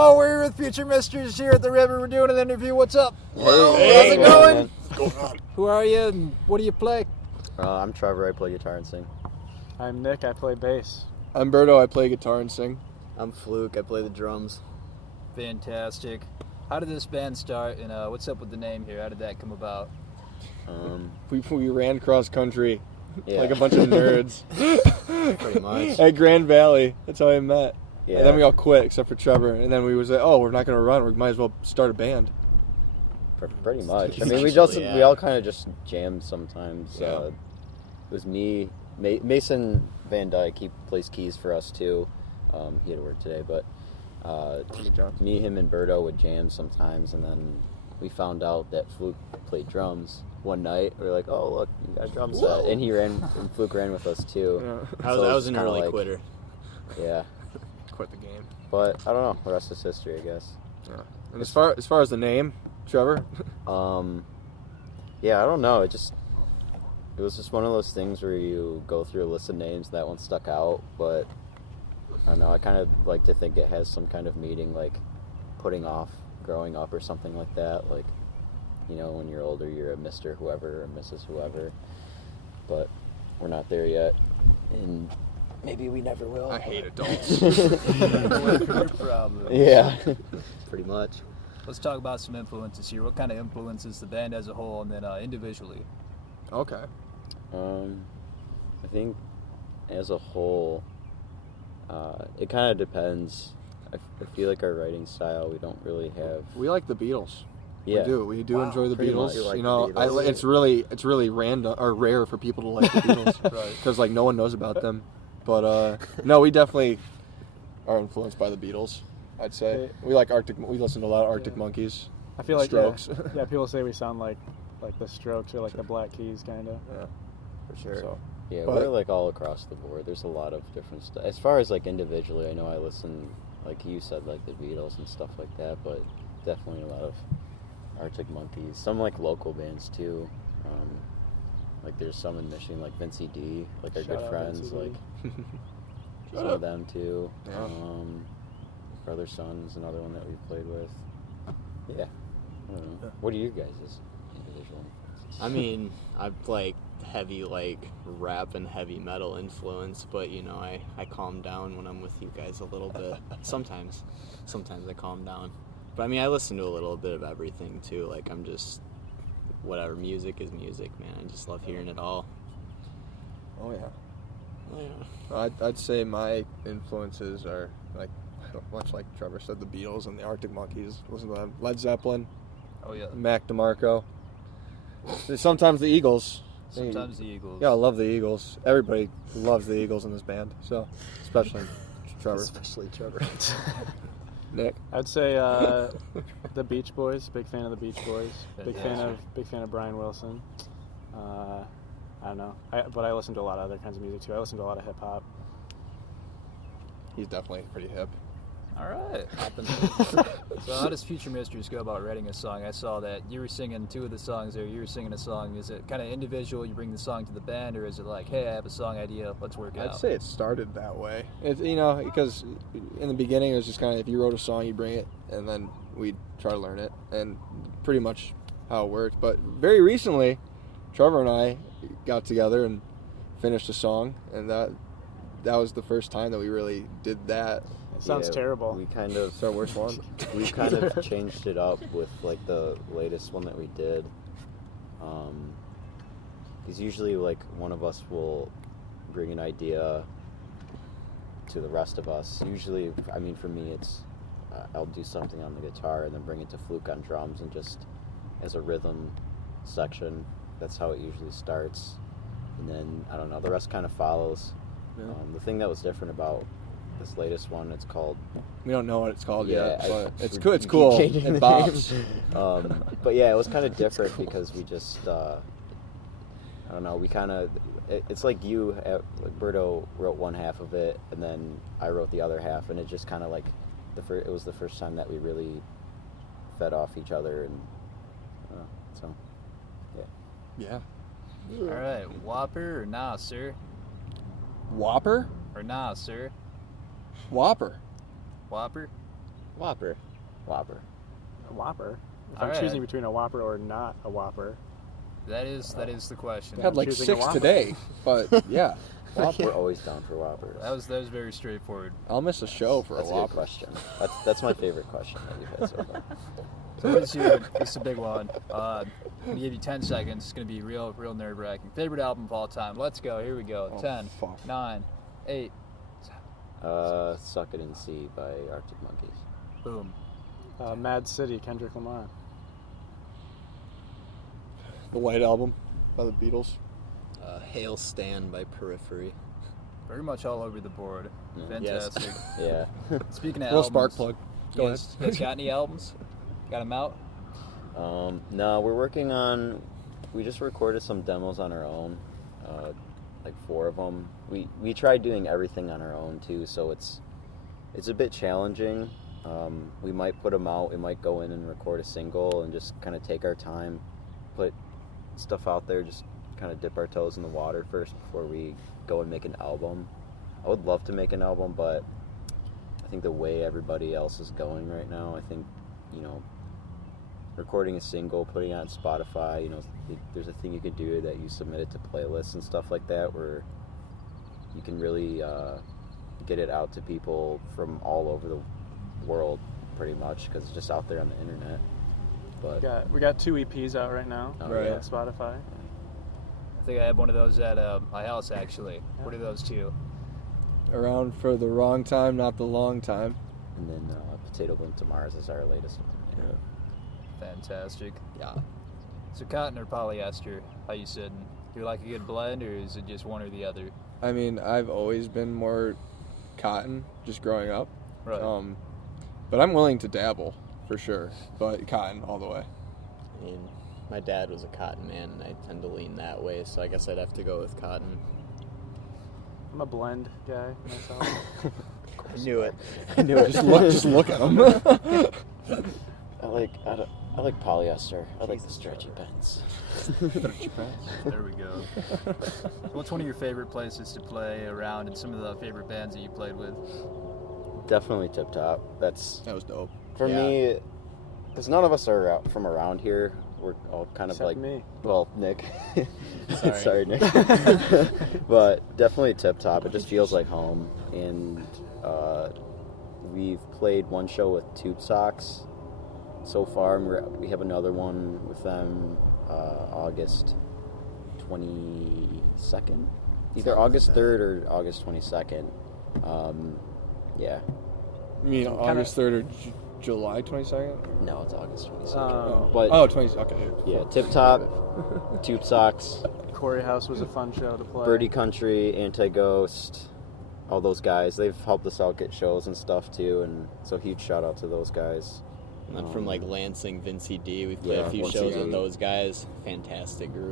Oh, we're with Future Mysteries here at the River. We're doing an interview. What's up? Hey, what's going on, man? Who are you and what do you play? I'm Trevor. I play guitar and sing. I'm Nick. I play bass. I'm Berto. I play guitar and sing. I'm Fluke. I play the drums. Fantastic. How did this band start, and what's up with the name here? How did that come about? We ran cross country. Yeah. Like a bunch of nerds. Pretty much. At Grand Valley. That's how we met. Yeah. And then we all quit except for Trevor. And then we was like, oh, we're not going to run. We might as well start a band. Pretty much. I mean, we all kind of just jammed sometimes. It was me, Mason Van Dyke. He plays keys for us too. He had to work today, but me, him, and Berto would jam sometimes. And then we found out that Fluke played drums one night. We were like, oh, look, you got a drum set. And and Fluke ran with us too. Yeah. So it was just kind of like, quitter. yeah. Quit the game. But I don't know. The rest is history, I guess. Yeah. As far as the name, Trevor? Yeah, I don't know. It was just one of those things where you go through a list of names. That one stuck out, but I don't know. I kind of like to think it has some kind of meaning, like putting off growing up or something like that. Like, you know, when you're older, you're a Mr. Whoever or Mrs. Whoever. But we're not there yet, and maybe we never will. I hate But it. Away from your problems. yeah. Pretty much. Let's talk about some influences here. What kind of influences the band as a whole, and then individually? Okay. I think as a whole, it kind of depends. I feel like our writing style, we don't really have. We like the Beatles. Yeah. We do enjoy the Pretty Beatles. much. You know, Beatles. it's really random or rare for people to like the Beatles, right? Because like no one knows about them. But no, we definitely are influenced by the Beatles. I'd say we like Arctic. We listen to a lot of Arctic Monkeys. I feel like Strokes. yeah. People say we sound like the Strokes or like the Black Keys, kind of. For sure. So, Yeah, we're like all across the board. There's a lot of different stuff. As far as like individually, I know I listen, like you said, like the Beatles and stuff like that, but definitely a lot of Arctic Monkeys. Some like local bands too. Like there's some in Michigan, like Vincy D, like our Shout good out friends, Vincy D. like some of them too. Brother Sun's another one that we've played with. Yeah, I don't know. What are your guys' individual influences? I mean, I'm like heavy like rap and heavy metal influence, but you know, I calm down when I'm with you guys a little bit. Sometimes I calm down. But I mean, I listen to a little bit of everything too. Like I'm just whatever, music is music, man. I just love hearing it all. oh yeah. I'd say my influences are like much like Trevor said, the Beatles and the Arctic Monkeys. Listen to Led Zeppelin, Oh yeah. Mac DeMarco. And sometimes the Eagles. Sometimes the Eagles. Yeah, I love the Eagles. Everybody loves the Eagles in this band, so especially Trevor. Especially Trevor. Nick. I'd say the Beach Boys. Big fan of the Beach Boys. Big fan of Brian Wilson. I don't know, but I listen to a lot of other kinds of music too. I listen to a lot of hip hop. He's definitely pretty hip. All right. So how does Future Mysteries go about writing a song? I saw that you were singing two of the songs there. You were singing a song. Is it kind of individual? You bring the song to the band, or is it like, hey, I have a song idea. Let's work it I'd out? say it started that way. You know, because in the beginning it was just kind of if you wrote a song, you bring it, and then we'd try to learn it, and pretty much how it worked. But very recently, Trevor and I got together and finished a song, and that was the first time that we really did that. It sounds terrible. We kind of So we're fun. We've kind of changed it up with like the latest one that we did, because usually like one of us will bring an idea to the rest of us. Usually, I mean, for me, it's I'll do something on the guitar and then bring it to Fluke on drums, and just as a rhythm section. That's how it usually starts, and then I don't know, the rest kind of follows. The thing that was different about this latest one, it's called. We don't know what it's called. Yeah, yet, but it's we cool. keep changing the Bounce. name. But yeah, it was kind of different because we just, I don't know, we kind of, it's like like Berto wrote one half of it, and then I wrote the other half, and it just kind of like, it was the first time that we really fed off each other, and so, yeah. Yeah. All right, Whopper or nah, sir? Whopper? Or nah, sir? Whopper. Whopper? Whopper. Whopper. A Whopper. If All I'm right. choosing between a Whopper or not a Whopper, That is the question. Then Got I'm like choosing a 6 Whopper. today, but yeah. Whopper. We're always down for Whoppers. That was very straightforward. I'll miss a show for That's a Whopper. good question. That's my favorite question that you've had so far. So what is your? This is a big one. I'm gonna give you 10 seconds. It's gonna be real nerve-wracking. Favorite album of all time. Let's go. Here we go. 10, 9, 8. Suck It and See by Arctic Monkeys. Boom. Mad City, Kendrick Lamar. The White Album by the Beatles. Hail Stand by Periphery. Very much all over the board. Yeah. Fantastic. Yeah. Speaking of Little albums, spark plug. you guys got any albums? Got them out? No, we're working on. We just recorded some demos on our own, like 4 of them. We tried doing everything on our own too, so it's a bit challenging. We might put them out. We might go in and record a single and just kind of take our time, put stuff out there, just kind of dip our toes in the water first before we go and make an album. I would love to make an album, but I think the way everybody else is going right now, I think, recording a single, putting it on Spotify, there's a thing you can do that you submit it to playlists and stuff like that where you can really get it out to people from all over the world pretty much because it's just out there on the internet. But We got 2 EPs out right now. Oh, yeah. On Spotify. I think I have one of those at my house actually. Yeah. What are those two? Around for the wrong time, not the long time. and then Potato Bloom to Mars is our latest one. Yeah. Fantastic. So cotton or polyester? How you sitting? You like a good blend, or is it just one or the other? I mean, I've always been more cotton, just growing up. Right. But I'm willing to dabble, for sure. But cotton all the way. My dad was a cotton man, and I tend to lean that way, so I guess I'd have to go with cotton. I'm a blend guy myself. Of course you are. I knew it. Just look at them. I like polyester. I like the stretchy pants. There we go. So what's one of your favorite places to play around, and some of the favorite bands that you played with? Definitely Tip Top. That's That was dope. for me, because none of us are from around here. We're all kind of Except like me. Well, Nick. Sorry, Nick. But definitely Tip Top. It just feels like home. And we've played one show with Tube Socks so far, and we have another one with them August 22nd, either August 3rd or August 22nd. Yeah. I mean, And kinda- August 3rd or July 22nd? No, it's August 22nd. But But 22nd. yeah, Tip Top, Tube Socks, Corey House was a fun show to play. Birdie Country, Anti-Ghost, all those guys. They've helped us out get shows and stuff too, and so huge shout out to those guys. From like Lansing, Vincey D. We've yeah, played a few Vincey shows D. with those guys. Fantastic group.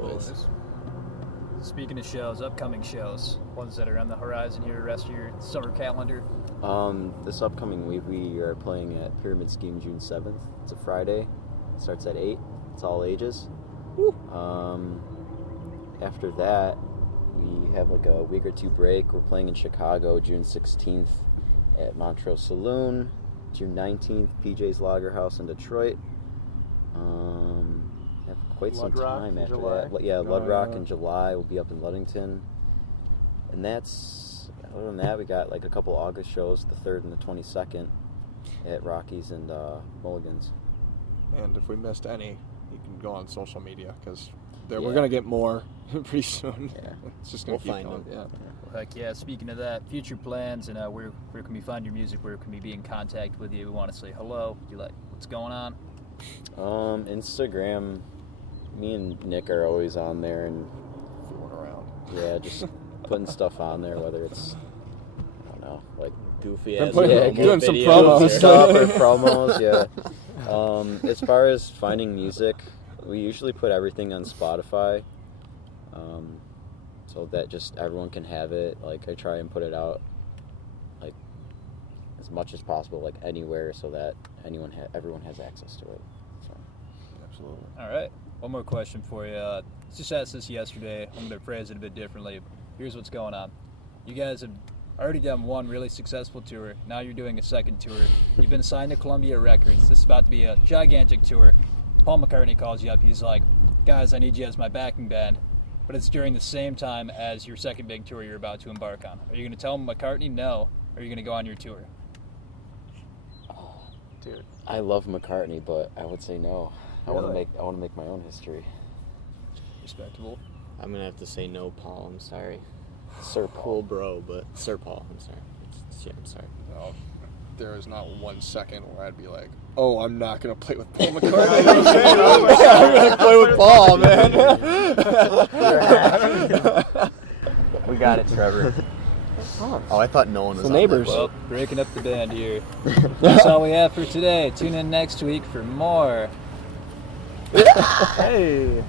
Boys. Speaking of shows, upcoming shows, ones that are on the horizon here, rest of your summer calendar. This upcoming week we are playing at Pyramid Scheme June 7th. It's a Friday. It starts at 8. It's all ages. After that, we have like a week or two break. We're playing in Chicago June 16th at Montrose Saloon. June 19th, PJ's Lager House in Detroit. Have quite some Lud Rock time in after July. that. Yeah, Lud Rock in July. We'll be up in Ludington. And that's, other than that, we got like a couple August shows, the 3rd and the 22nd at Rockies and Mulligan's. And if we missed any, you can go on social media because Yeah. we're going to get more pretty soon. Yeah. It's just going to We'll keep find going. them, Yeah. Well, heck yeah, speaking of that, future plans and where can we find your music? Where can we be in contact with you? We want to say hello. Do you like what's going on? Instagram, me and Nick are always on there, and Around. yeah, just putting stuff on there, whether it's, I don't know, like, Goofy ass. yeah, Doing some videos. goofy stuff or promos, yeah. As far as finding music, we usually put everything on Spotify, so that just everyone can have it. Like, I try and put it out, like, as much as possible, like, anywhere, so that everyone has access to it. So. All right. One more question for you. Just asked this yesterday. I'm going to phrase it a bit differently. Here's what's going on. You guys have already done one really successful tour. Now you're doing a second tour. You've been signed to Columbia Records. This is about to be a gigantic tour. Paul McCartney calls you up. He's like, guys, I need you as my backing band. But it's during the same time as your second big tour you're about to embark on. Are you going to tell McCartney no, or are you going to go on your tour? Oh, dude. I love McCartney, but I would say no. I want Really? to make my own history. Respectable. I'm gonna have to say no, Paul. I'm sorry. Sir Oh, Paul. bro, but Sir Paul. I'm sorry. Sorry. There is not 1 second where I'd be like, oh, I'm not going to play with Paul. Yeah, I know, same. I was like, yeah, dude, I Play with Paul, man. You're a hack. We got it, Trevor. Oh, I thought no one was The on neighbors. Well, breaking up the band here. That's all we have for today. Tune in next week for more. Hey.